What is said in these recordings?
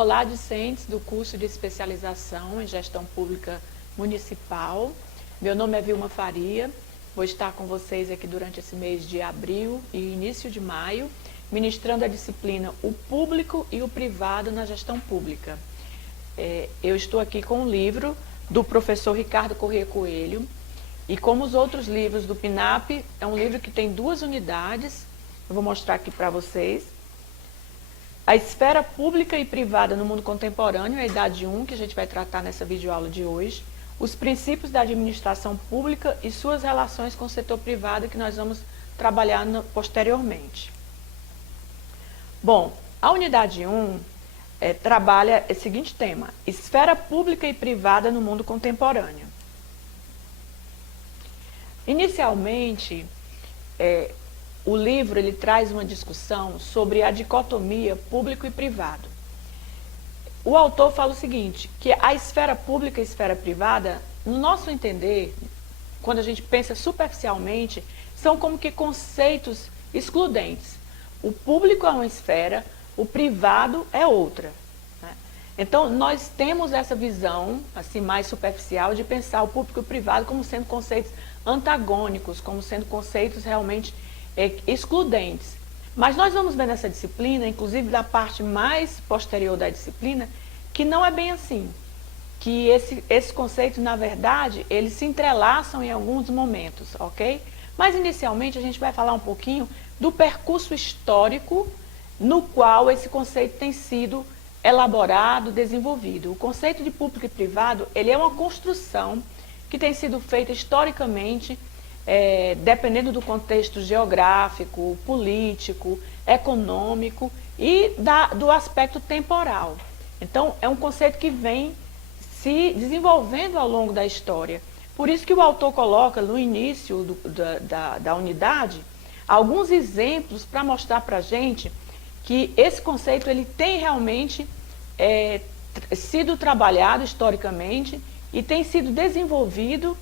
Olá, discentes do curso de especialização em gestão pública municipal. Meu nome é Vilma Faria, vou estar com vocês aqui durante esse mês de abril e início de maio, ministrando a disciplina O Público e o Privado na Gestão Pública. Eu estou aqui com um livro do professor Ricardo Corrêa Coelho, e como os outros livros do PNAP, é um livro que tem 2 unidades, eu vou mostrar aqui para vocês. A esfera pública e privada no mundo contemporâneo, a idade 1, que a gente vai tratar nessa videoaula de hoje, os princípios da administração pública e suas relações com o setor privado, que nós vamos trabalhar posteriormente. Bom, a unidade 1 trabalha o seguinte tema: esfera pública e privada no mundo contemporâneo. Inicialmente, o livro ele traz uma discussão sobre a dicotomia público e privado. O autor fala o seguinte, que a esfera pública e a esfera privada, no nosso entender, quando a gente pensa superficialmente, são como que conceitos excludentes. O público é uma esfera, o privado é outra, né? Então, nós temos essa visão assim, mais superficial de pensar o público e o privado como sendo conceitos antagônicos, como sendo conceitos realmente excludentes. Mas nós vamos ver nessa disciplina, inclusive da parte mais posterior da disciplina, que não é bem assim. Que esses conceitos, na verdade, eles se entrelaçam em alguns momentos, ok? Mas inicialmente a gente vai falar um pouquinho do percurso histórico no qual esse conceito tem sido elaborado, desenvolvido. O conceito de público e privado, ele é uma construção que tem sido feita historicamente, dependendo do contexto geográfico, político, econômico e do aspecto temporal. Então, é um conceito que vem se desenvolvendo ao longo da história. Por isso que o autor coloca no início da unidade alguns exemplos para mostrar para a gente que esse conceito ele tem realmente sido trabalhado historicamente e tem sido desenvolvido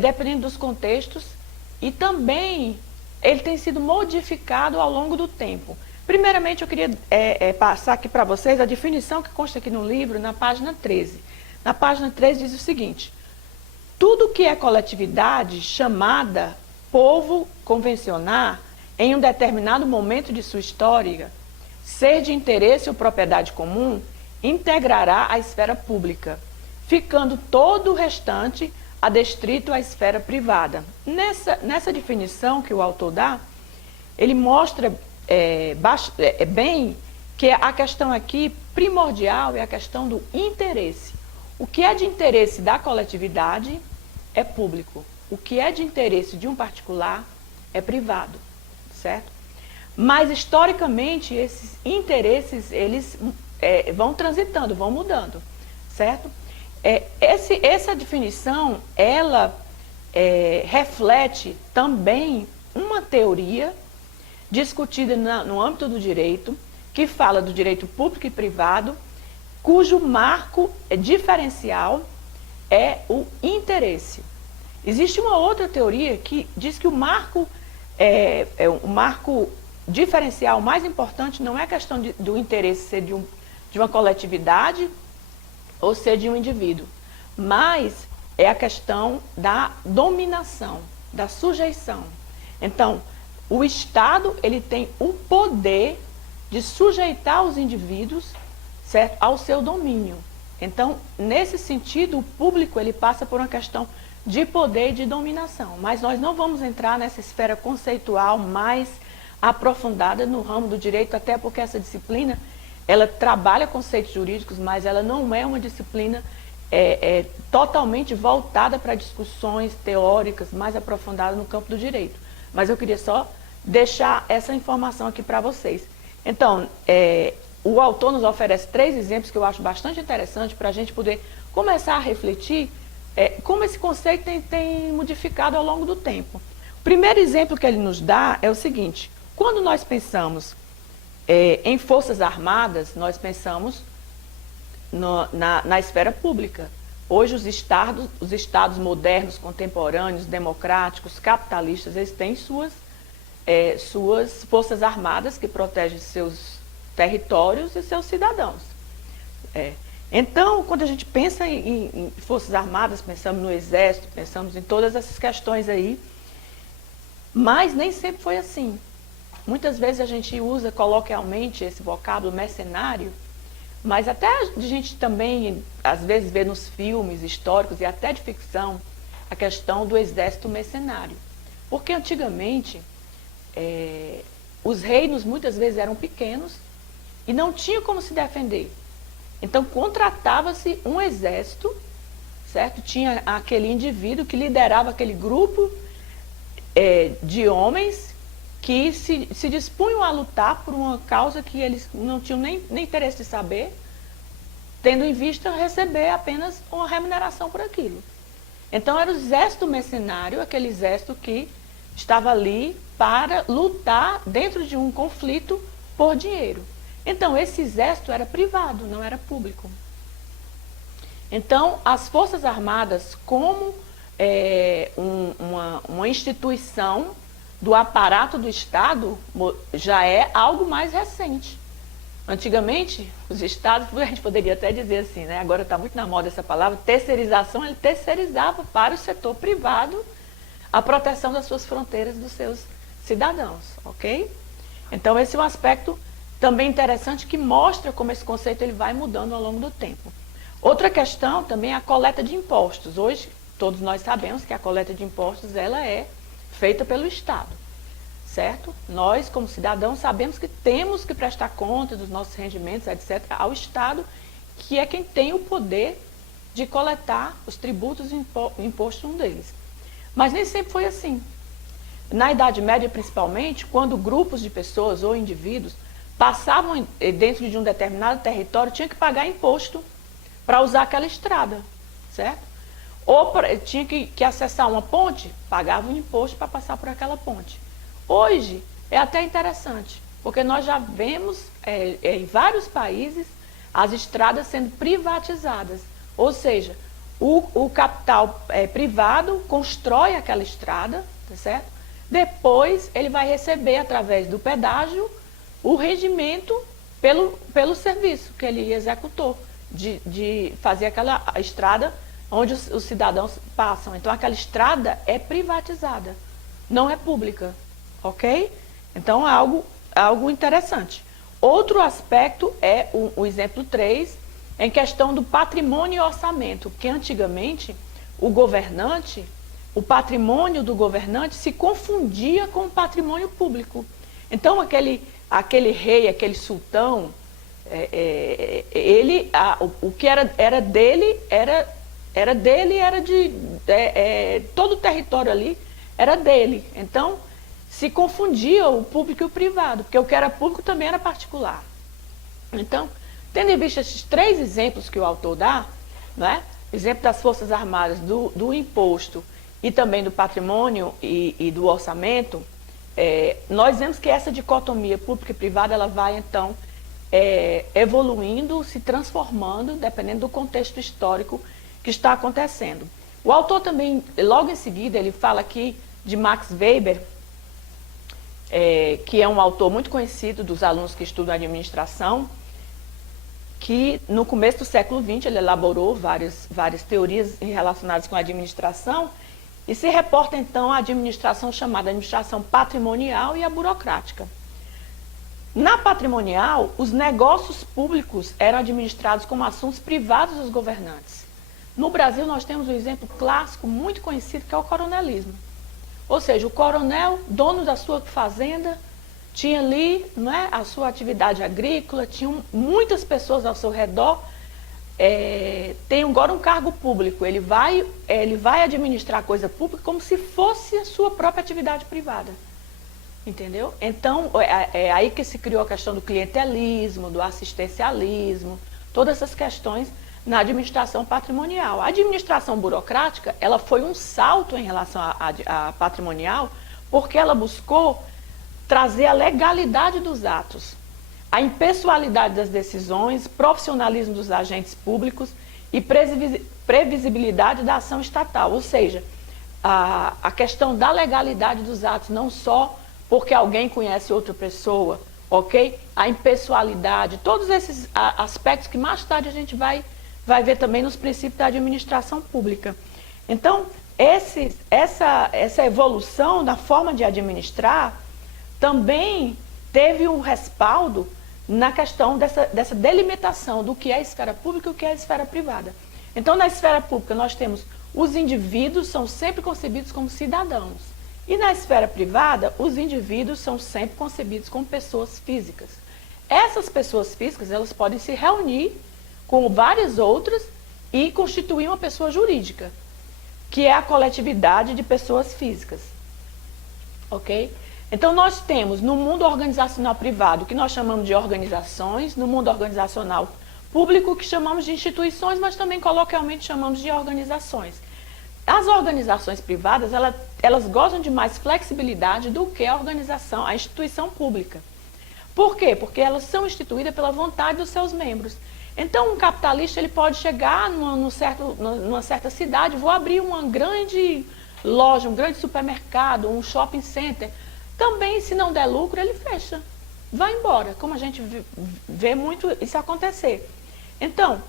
dependendo dos contextos, e também ele tem sido modificado ao longo do tempo. Primeiramente, eu queria passar aqui para vocês a definição que consta aqui no livro, na página 13. Na página 13 diz o seguinte: tudo que é coletividade chamada povo convencionar em um determinado momento de sua história, ser de interesse ou propriedade comum, integrará a esfera pública, ficando todo o restante adestrito à esfera privada. Nessa definição que o autor dá, ele mostra bem que a questão aqui primordial é a questão do interesse. O que é de interesse da coletividade é público. O que é de interesse de um particular é privado, certo? Mas, historicamente, esses interesses, eles vão transitando, vão mudando, certo? Essa definição, ela reflete também uma teoria discutida no âmbito do direito, que fala do direito público e privado, cujo marco diferencial é o interesse. Existe uma outra teoria que diz que o marco diferencial mais importante não é a questão do interesse ser de uma coletividade ou ser de um indivíduo, mas é a questão da dominação, da sujeição. Então, o Estado ele tem o poder de sujeitar os indivíduos, certo, ao seu domínio. Então, nesse sentido, o público ele passa por uma questão de poder e de dominação. Mas nós não vamos entrar nessa esfera conceitual mais aprofundada no ramo do direito, até porque essa disciplina ela trabalha conceitos jurídicos, mas ela não é uma disciplina totalmente voltada para discussões teóricas mais aprofundadas no campo do direito. Mas eu queria só deixar essa informação aqui para vocês. Então, o autor nos oferece 3 exemplos que eu acho bastante interessante para a gente poder começar a refletir como esse conceito tem modificado ao longo do tempo. O primeiro exemplo que ele nos dá é o seguinte: quando nós pensamos em forças armadas, nós pensamos na esfera pública. Hoje os estados modernos, contemporâneos, democráticos, capitalistas, eles têm suas forças armadas que protegem seus territórios e seus cidadãos. É. Então, quando a gente pensa em Forças Armadas, pensamos no Exército, pensamos em todas essas questões aí, mas nem sempre foi assim. Muitas vezes a gente usa coloquialmente esse vocábulo mercenário, mas até a gente também, às vezes, vê nos filmes históricos e até de ficção, a questão do exército mercenário. Porque antigamente, os reinos muitas vezes eram pequenos e não tinham como se defender. Então, contratava-se um exército, certo? Tinha aquele indivíduo que liderava aquele grupo de homens que se dispunham a lutar por uma causa que eles não tinham nem interesse de saber, tendo em vista receber apenas uma remuneração por aquilo. Então, era o exército mercenário, aquele exército que estava ali para lutar dentro de um conflito por dinheiro. Então, esse exército era privado, não era público. Então, as Forças Armadas, como uma instituição do aparato do Estado, já é algo mais recente. Antigamente, os estados, a gente poderia até dizer assim, né? Agora está muito na moda essa palavra, terceirização, ele terceirizava para o setor privado a proteção das suas fronteiras, dos seus cidadãos, ok? Então, esse é um aspecto também interessante que mostra como esse conceito ele vai mudando ao longo do tempo. Outra questão também é a coleta de impostos. Hoje, todos nós sabemos que a coleta de impostos ela é feita pelo Estado, certo? Nós, como cidadãos, sabemos que temos que prestar conta dos nossos rendimentos, etc., ao Estado, que é quem tem o poder de coletar os tributos e impostos, um deles. Mas nem sempre foi assim. Na Idade Média, principalmente, quando grupos de pessoas ou indivíduos passavam dentro de um determinado território, tinha que pagar imposto para usar aquela estrada, certo? Ou tinha que acessar uma ponte, pagava um imposto para passar por aquela ponte. Hoje é até interessante, porque nós já vemos em vários países as estradas sendo privatizadas. Ou seja, o capital privado constrói aquela estrada, tá certo? Depois ele vai receber, através do pedágio, o rendimento pelo serviço que ele executou, de fazer aquela estrada onde os cidadãos passam. Então, aquela estrada é privatizada, não é pública, ok? Então, é algo interessante. Outro aspecto é o exemplo 3, em questão do patrimônio e orçamento, porque antigamente o patrimônio do governante se confundia com o patrimônio público. Então, aquele rei, aquele sultão, o que era dele, todo o território ali era dele. Então, se confundia o público e o privado, porque o que era público também era particular. Então, tendo em vista esses 3 exemplos que o autor dá, né? Exemplo das Forças Armadas, do imposto e também do patrimônio e do orçamento, nós vemos que essa dicotomia pública e privada, ela vai, então, evoluindo, se transformando, dependendo do contexto histórico que está acontecendo. O autor também, logo em seguida, ele fala aqui de Max Weber, que é um autor muito conhecido dos alunos que estudam administração, que no começo do século XX ele elaborou várias teorias relacionadas com a administração e se reporta então à administração chamada administração patrimonial e a burocrática. Na patrimonial, os negócios públicos eram administrados como assuntos privados dos governantes. No Brasil nós temos um exemplo clássico muito conhecido que é o coronelismo. Ou seja, o coronel, dono da sua fazenda, tinha ali, não é, a sua atividade agrícola, tinham muitas pessoas ao seu redor, tem agora um cargo público, ele vai administrar a coisa pública como se fosse a sua própria atividade privada. Entendeu? Então, é aí que se criou a questão do clientelismo, do assistencialismo, todas essas questões na administração patrimonial. A administração burocrática, ela foi um salto em relação à patrimonial, porque ela buscou trazer a legalidade dos atos, a impessoalidade das decisões, profissionalismo dos agentes públicos e previsibilidade da ação estatal. Ou seja, a questão da legalidade dos atos, não só porque alguém conhece outra pessoa ok? A impessoalidade, todos esses aspectos que mais tarde a gente vai ver também nos princípios da administração pública. Então, essa evolução da forma de administrar também teve um respaldo na questão dessa delimitação do que é a esfera pública e o que é a esfera privada. Então, na esfera pública, nós temos os indivíduos são sempre concebidos como cidadãos. E na esfera privada, os indivíduos são sempre concebidos como pessoas físicas. Essas pessoas físicas, elas podem se reunir com várias outras e constituir uma pessoa jurídica, que é a coletividade de pessoas físicas. Ok? Então, nós temos no mundo organizacional privado, o que nós chamamos de organizações, no mundo organizacional público, que chamamos de instituições, mas também coloquialmente chamamos de organizações. As organizações privadas, elas gozam de mais flexibilidade do que a instituição pública. Por quê? Porque elas são instituídas pela vontade dos seus membros. Então, um capitalista ele pode chegar numa certa cidade, vou abrir uma grande loja, um grande supermercado, um shopping center. Também, se não der lucro, ele fecha, vai embora, como a gente vê muito isso acontecer. Então,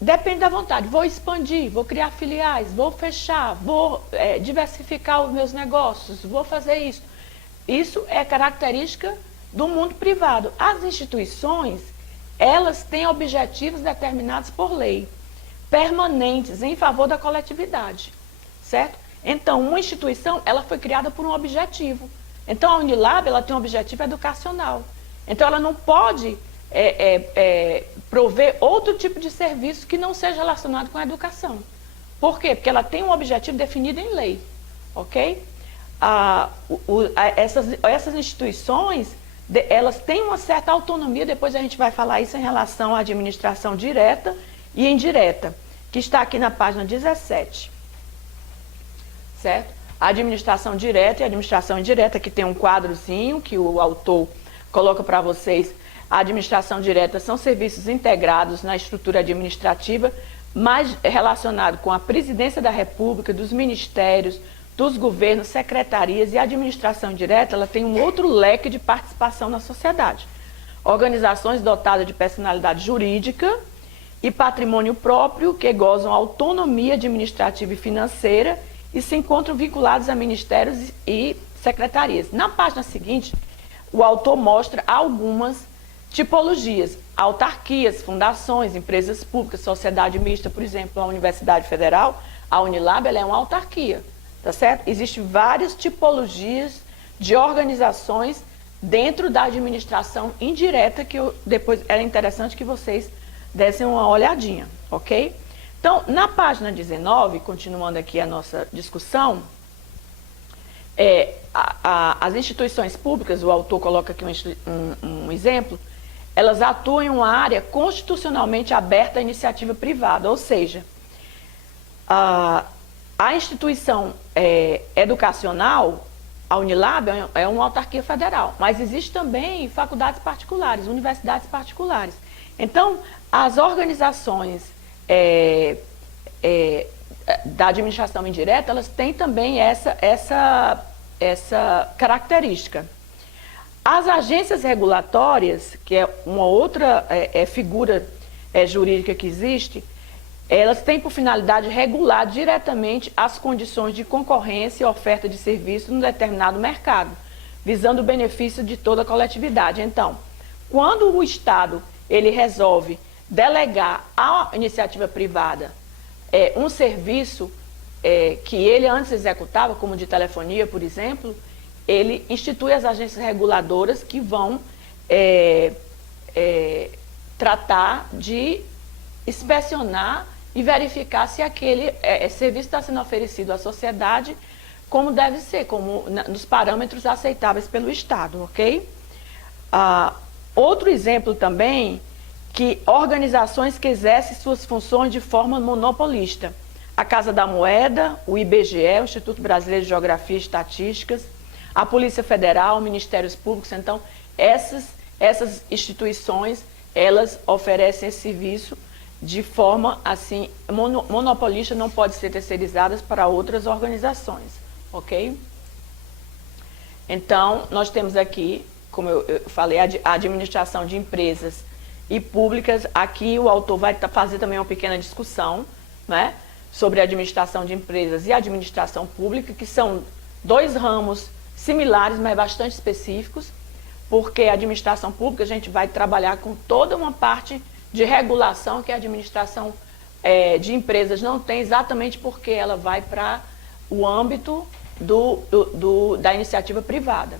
depende da vontade, vou expandir, vou criar filiais, vou fechar, vou diversificar os meus negócios, vou fazer isso. Isso é característica do mundo privado. As instituições, elas têm objetivos determinados por lei, permanentes, em favor da coletividade, certo? Então, uma instituição, ela foi criada por um objetivo. Então, a Unilab, ela tem um objetivo educacional. Então, ela não pode prover outro tipo de serviço que não seja relacionado com a educação. Por quê? Porque ela tem um objetivo definido em lei, ok? Essas instituições, elas têm uma certa autonomia, depois a gente vai falar isso em relação à administração direta e indireta, que está aqui na página 17, certo? A administração direta e a administração indireta, que tem um quadrozinho que o autor coloca para vocês. A administração direta são serviços integrados na estrutura administrativa, mais relacionado com a presidência da República, dos ministérios, dos governos, secretarias, e a administração indireta, ela tem um outro leque de participação na sociedade. Organizações dotadas de personalidade jurídica e patrimônio próprio, que gozam autonomia administrativa e financeira e se encontram vinculados a ministérios e secretarias. Na página seguinte, o autor mostra algumas tipologias: autarquias, fundações, empresas públicas, sociedade mista, por exemplo, a Universidade Federal, a Unilab, ela é uma autarquia, tá certo? Existem várias tipologias de organizações dentro da administração indireta, que depois era interessante que vocês dessem uma olhadinha, ok? Então, na página 19, continuando aqui a nossa discussão, as instituições públicas, o autor coloca aqui um exemplo, elas atuam em uma área constitucionalmente aberta à iniciativa privada, ou seja, a instituição educacional, a Unilab, é uma autarquia federal, mas existe também faculdades particulares, universidades particulares. Então, as organizações da administração indireta, elas têm também essa característica. As agências regulatórias, que é uma outra figura jurídica que existe, elas têm por finalidade regular diretamente as condições de concorrência e oferta de serviços num determinado mercado, visando o benefício de toda a coletividade. Então, quando o Estado ele resolve delegar à iniciativa privada um serviço que ele antes executava, como de telefonia, por exemplo, ele institui as agências reguladoras que vão tratar de inspecionar e verificar se aquele serviço está sendo oferecido à sociedade como deve ser, nos parâmetros aceitáveis pelo Estado, ok? Outro exemplo também, que organizações que exercem suas funções de forma monopolista. A Casa da Moeda, o IBGE, o Instituto Brasileiro de Geografia e Estatísticas, a Polícia Federal, Ministérios Públicos. Então, essas instituições, elas oferecem esse serviço de forma, assim, monopolista, não pode ser terceirizadas para outras organizações, ok? Então, nós temos aqui como eu falei, a administração de empresas e públicas, aqui o autor vai fazer também uma pequena discussão, né, sobre a administração de empresas e a administração pública, que são dois ramos similares, mas bastante específicos, porque a administração pública a gente vai trabalhar com toda uma parte de regulação que a administração de empresas não tem, exatamente porque ela vai para o âmbito da iniciativa privada.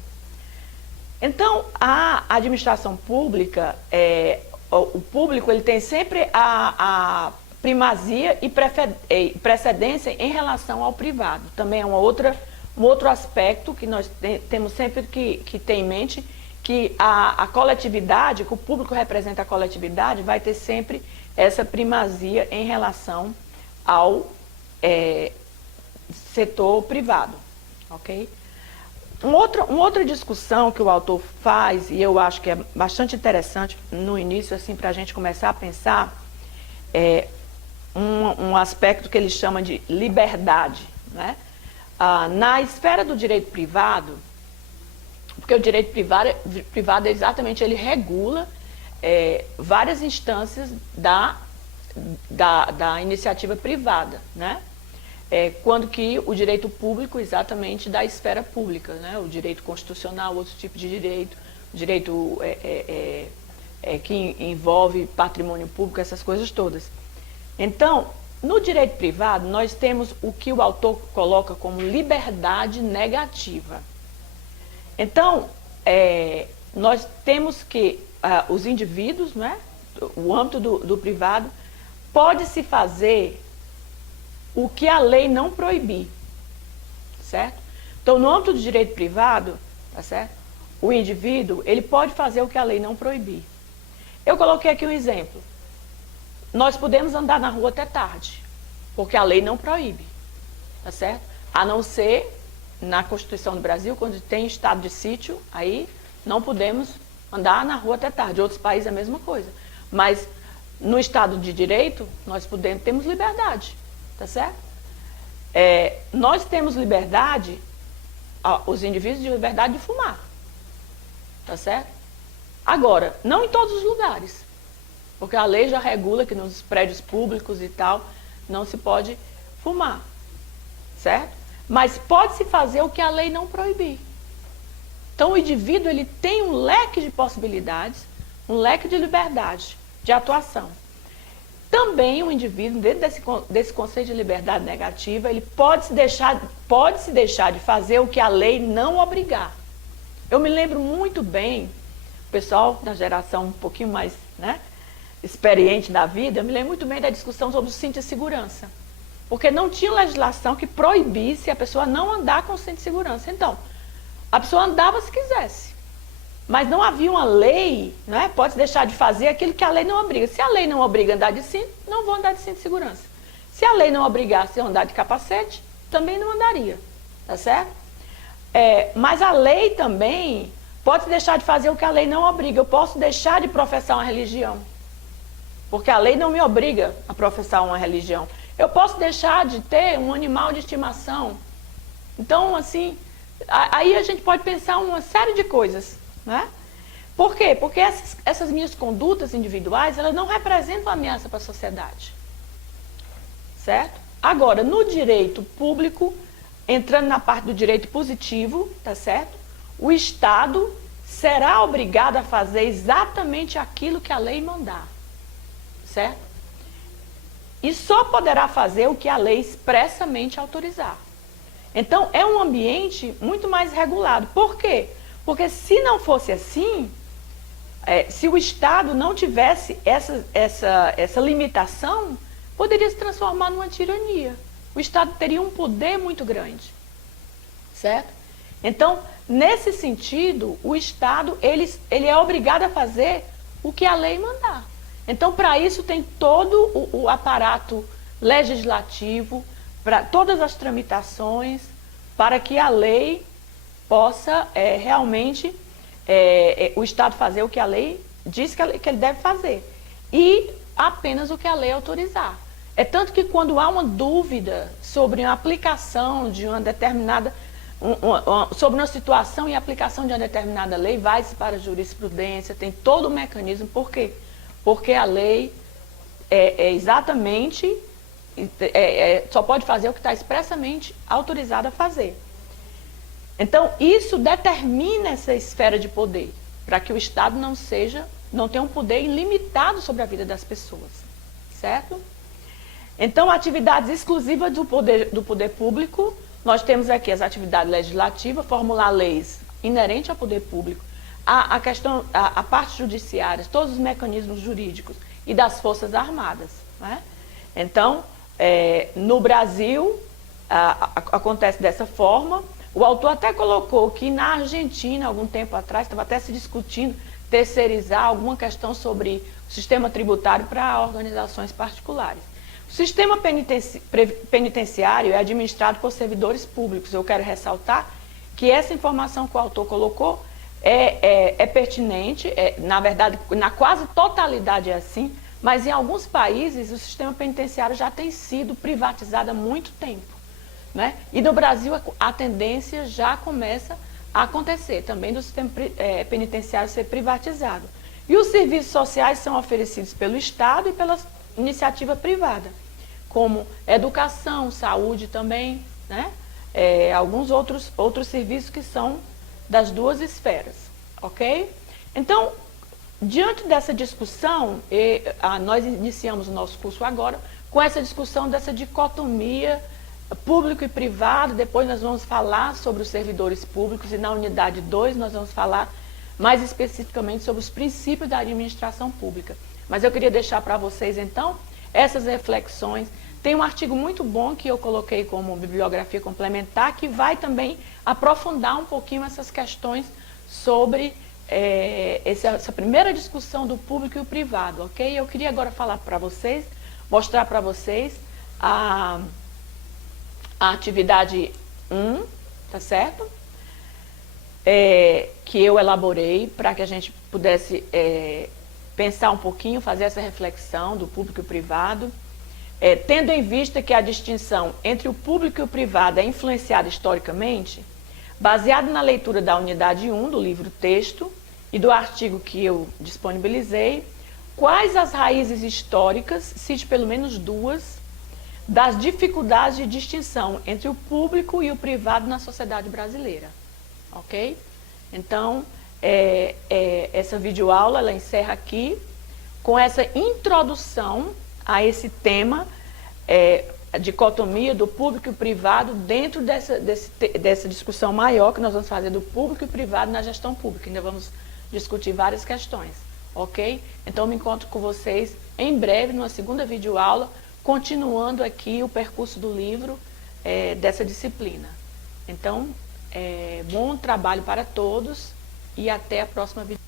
Então, a administração pública, o público ele tem sempre a primazia e precedência em relação ao privado. Também é um outro aspecto que nós temos sempre que ter em mente, que a coletividade, que o público representa a coletividade, vai ter sempre essa primazia em relação ao setor privado, ok? Uma outra discussão que o autor faz, e eu acho que é bastante interessante no início, assim, para a gente começar a pensar, é um aspecto que ele chama de liberdade, né? Na esfera do direito privado, porque o direito privado exatamente, ele regula várias instâncias da iniciativa privada, né? Quando que o direito público exatamente da esfera pública, né? O direito constitucional, outro tipo de direito, direito que envolve patrimônio público, essas coisas todas. Então, no direito privado, nós temos o que o autor coloca como liberdade negativa. Então, nós temos que os indivíduos, né, o âmbito do privado, pode-se fazer o que a lei não proibir, certo? Então, no âmbito do direito privado, tá certo? O indivíduo, ele pode fazer o que a lei não proibir. Eu coloquei aqui um exemplo. Nós podemos andar na rua até tarde, porque a lei não proíbe, tá certo? A não ser na Constituição do Brasil, quando tem estado de sítio, aí não podemos andar na rua até tarde. Outros países é a mesma coisa. Mas no Estado de Direito, nós temos liberdade, tá certo? Nós temos liberdade, os indivíduos de liberdade de fumar, tá certo? Agora, não em todos os lugares, porque a lei já regula que nos prédios públicos e tal, não se pode fumar, certo? Mas pode-se fazer o que a lei não proibir. Então, o indivíduo ele tem um leque de possibilidades, um leque de liberdade de atuação. Também o indivíduo, dentro desse conceito de liberdade negativa, ele pode se deixar de fazer o que a lei não obrigar. Eu me lembro muito bem, o pessoal da geração um pouquinho mais, né, experiente da vida, eu me lembro muito bem da discussão sobre o cinto de segurança. Porque não tinha legislação que proibisse a pessoa não andar com o cinto de segurança. Então, a pessoa andava se quisesse. Mas não havia uma lei, né? Pode deixar de fazer aquilo que a lei não obriga. Se a lei não obriga a andar de cinto, não vou andar de cinto de segurança. Se a lei não obrigasse a andar de capacete, também não andaria. Tá certo? Mas a lei também pode deixar de fazer o que a lei não obriga. Eu posso deixar de professar uma religião. Porque a lei não me obriga a professar uma religião. Eu posso deixar de ter um animal de estimação. Então, assim, aí a gente pode pensar uma série de coisas, né? Por quê? Porque essas minhas condutas individuais, elas não representam ameaça para a sociedade. Certo? Agora, no direito público, entrando na parte do direito positivo, tá certo? O Estado será obrigado a fazer exatamente aquilo que a lei mandar. Certo? E só poderá fazer o que a lei expressamente autorizar. Então, é um ambiente muito mais regulado. Por quê? Porque se não fosse assim, se o Estado não tivesse essa limitação, poderia se transformar numa tirania. O Estado teria um poder muito grande. Certo? Então, nesse sentido, o Estado ele é obrigado a fazer o que a lei mandar. Então, para isso, tem todo o aparato legislativo, para todas as tramitações, para que a lei possa realmente, o Estado fazer o que a lei diz que ele deve fazer. E apenas o que a lei autorizar. É tanto que quando há uma dúvida sobre a aplicação de uma determinada sobre uma situação e aplicação de uma determinada lei, vai-se para a jurisprudência, tem todo o mecanismo. Por quê? Porque a lei exatamente, só pode fazer o que está expressamente autorizado a fazer. Então, isso determina essa esfera de poder, para que o Estado não tenha um poder ilimitado sobre a vida das pessoas, certo? Então, atividades exclusivas do poder público, nós temos aqui as atividades legislativas, formular leis inerentes ao poder público, a parte judiciária, todos os mecanismos jurídicos e das Forças Armadas, né? Então, no Brasil, acontece dessa forma. O autor até colocou que na Argentina, algum tempo atrás, estava até se discutindo terceirizar alguma questão sobre o sistema tributário para organizações particulares. O sistema penitenciário é administrado por servidores públicos. Eu quero ressaltar que essa informação que o autor colocou é pertinente, na verdade, na quase totalidade é assim, mas em alguns países o sistema penitenciário já tem sido privatizado há muito tempo, né? E no Brasil a tendência já começa a acontecer também do sistema penitenciário ser privatizado. E os serviços sociais são oferecidos pelo Estado e pela iniciativa privada, como educação, saúde também, né? Alguns outros serviços que são das duas esferas, ok? Então, diante dessa discussão, nós iniciamos o nosso curso agora com essa discussão dessa dicotomia público e privado. Depois nós vamos falar sobre os servidores públicos e na unidade 2 nós vamos falar mais especificamente sobre os princípios da administração pública. Mas eu queria deixar para vocês, então, essas reflexões. Tem um artigo muito bom que eu coloquei como bibliografia complementar, que vai também aprofundar um pouquinho essas questões sobre essa primeira discussão do público e o privado, ok? Eu queria agora falar para vocês, mostrar para vocês a atividade 1, tá certo? Que eu elaborei para que a gente pudesse pensar um pouquinho, fazer essa reflexão do público e o privado, tendo em vista que a distinção entre o público e o privado é influenciada historicamente, baseado na leitura da unidade 1 do livro texto e do artigo que eu disponibilizei, quais as raízes históricas, cite pelo menos duas, das dificuldades de distinção entre o público e o privado na sociedade brasileira, ok? Então, essa videoaula, ela encerra aqui com essa introdução a esse tema, a dicotomia do público e privado dentro dessa discussão maior que nós vamos fazer do público e privado na gestão pública. Ainda vamos discutir várias questões, ok? Então, me encontro com vocês em breve, numa segunda videoaula, continuando aqui o percurso do livro dessa disciplina. Então, bom trabalho para todos e até a próxima videoaula.